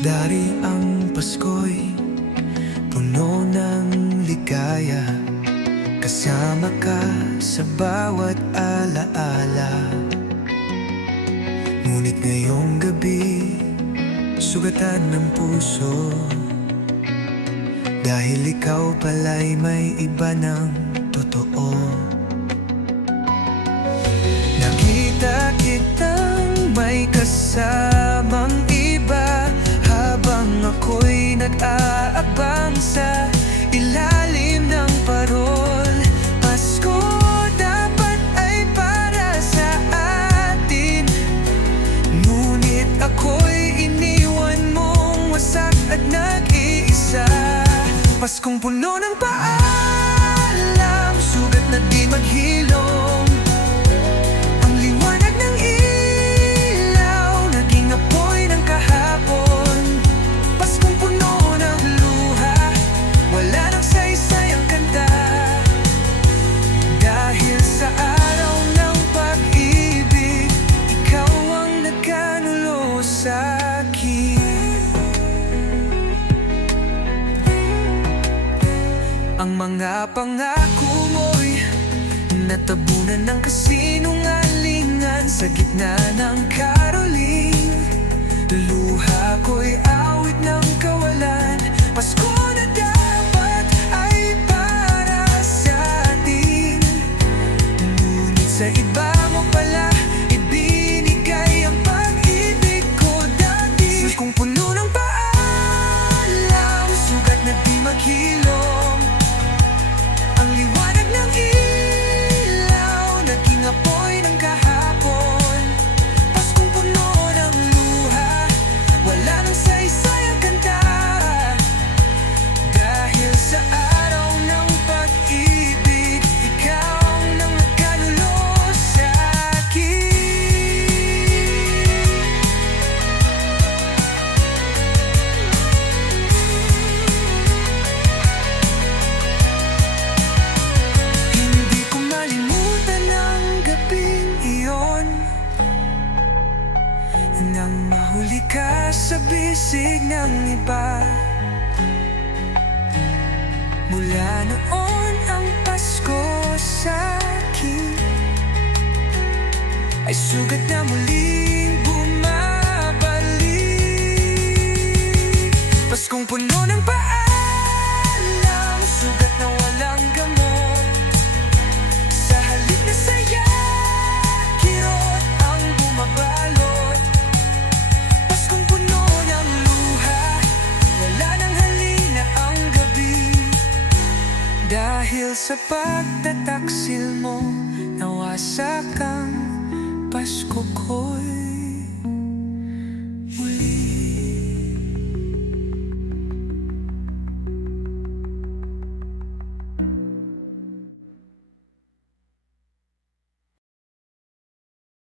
Dari ang Pasko'y puno ng ligaya, kasama ka sa bawat alaala. Ngunit ngayong gabi, sugatan ng puso, dahil ikaw pala'y may iba ng totoo. Nakita kitang may kasamang iba, habang ako'y nag-aabang sa ilalim ng parol. Pasko dapat ay para sa atin, ngunit ako'y iniwan mong wasak at nag-iisa. Paskong puno ng paalam, sugat na di maghilom. Ang liwanag ng ilaw, naging apoy ng kahapon. Paskong puno ng luha, wala nang saysay ang kanta, dahil sa araw ng pag-ibig, ikaw ang nagkanulo sa'kin. Ang mga pangako mo'y natabunan ng kasinungalingan sa gitna ng karoling. Luha ko'y awit ng kawalan, Pasko na dapat ay para sa atin, ngunit sa iba mo pala ibinigay ang pag-ibig ko dati. Kung puno ng paalam, sugat na di maghilom. Ang liwanag ng ilaw, naging apoy ng kahapon. Paskong puno ng luha, wala nang saysay ang kanta, dahil sa araw ng pag-ibig, ikaw ang nagkanulo sa'kin. Hindi ko malimutan ang gabing iyon, nang mahuli ka sa bisig ng iba. Mula noon ang Pasko sa'kin ay sugat na muling bumabalik. Paskong puno ng paalam, sugat na walang gamot. Sa halip na saya, kirot ang bumabalot. Paskong puno ng luha, wala nang halina ang gabi, dahil sa pagtataksil mo, nawasak ang Pasko ko'y